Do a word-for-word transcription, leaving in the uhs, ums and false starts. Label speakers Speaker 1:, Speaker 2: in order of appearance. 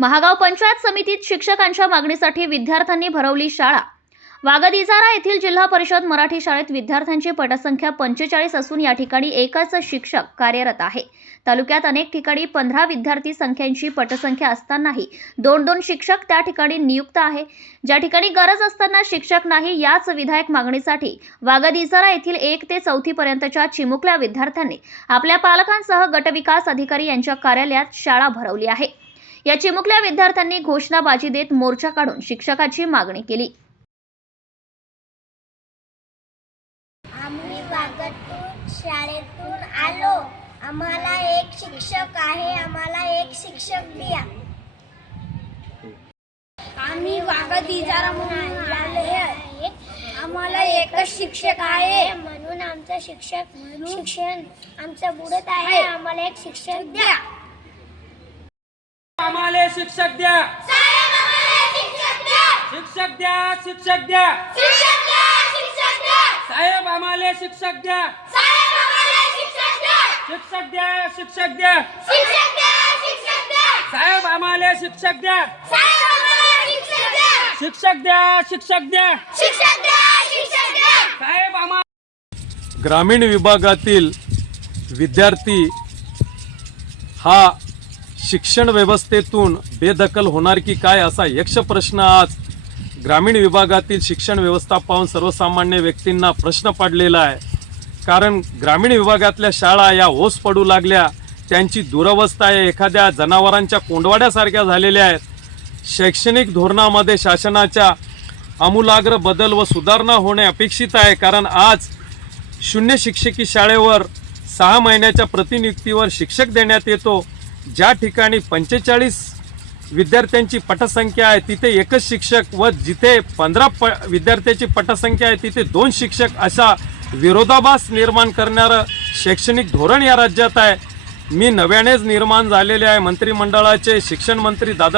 Speaker 1: महागाव पंचायत समितीत शिक्षकांच्या मागणीसाठी विद्यार्थ्यांनी भरवली शाळा। वागद-इजारा येथील जिल्हा परिषद मराठी शाळेत विद्यार्थ्यांची पटसंख्या पंचेचाळीस असून या ठिकाणी एकच शिक्षक कार्यरत आहे। तालुक्यात अनेक ठिकाणी पंधरा विद्यार्थी संख्येची पटसंख्या असतानाही दोन दोन शिक्षक त्या ठिकाणी नियुक्त आहे। ज्या ठिकाणी गरज असताना शिक्षक नाही, याच विधायक मागणीसाठी वागद-इजारा येथील एक ते चौथी पर्यंतच्या चिमुकल्या विद्यार्थ्यांनी आपल्या पालकांसह गटविकास अधिकारी यांच्या कार्यालयात शाळा भरवली आहे। या चिमुकल्या विद्यार्थ्यांनी घोषणाबाजी देत मोर्चा काढून शिक्षकाची मागणी केली।
Speaker 2: आम्ही वागदतून शाळेतून आलो। आम्हाला एक शिक्षक आहे, आम्हाला एक शिक्षक द्या। आम्ही वागद-इजारा म्हणून आले आहे, आम्हाला एकच शिक्षक आहे म्हणून आमचं शिक्षक शिक्षण आमचं बुडत आहे। आम्हाला एक शिक्षक द्या।
Speaker 3: आम्हाला शिक्षक द्या, शिक्षक द्या, शिक्षक द्या, साहेब आम्हाला शिक्षक द्या, शिक्षक द्या, शिक्षक द्या, साहेब आम्हाला शिक्षक द्या, शिक्षक द्या, शिक्षक द्या, साहेब आम्हाला।
Speaker 4: ग्रामीण विभागातील विद्यार्थी हा शिक्षण व्यवस्थेतून बेदखल होणार की काय असा यक्ष प्रश्न आज ग्रामीण विभागातील शिक्षण व्यवस्था पाहून सर्वसामान्य व्यक्तींना प्रश्न पडलेला आहे। कारण ग्रामीण विभागातल्या शाळा या ओस पडू लागल्या, त्यांची दुरवस्था आहे, एखाद्या जनावरांच्या कोंडवाड्यासारख्या झालेल्या आहेत। शैक्षणिक धोरणामध्ये शासनाच्या आमूलाग्र बदल व सुधारणा होणे अपेक्षित आहे। कारण आज शून्य शिक्षकी शाळेवर सहा महिन्याच्या प्रतिनियुक्तीवर शिक्षक देण्यात येतो। ज्या ठिकाणी पंचेचाळीस विद्यार्थ्यांची पटसंख्या आहे तिथे एकच शिक्षक व जिथे पंधरा प विद्यार्थ्यांची पटसंख्या आहे तिथे दोन शिक्षक, असा विरोधाभास निर्माण करणारं शैक्षणिक धोरण या राज्यात आहे। मी नव्यानेच निर्माण झालेले आहे मंत्रिमंडळाचे शिक्षण मंत्री दादा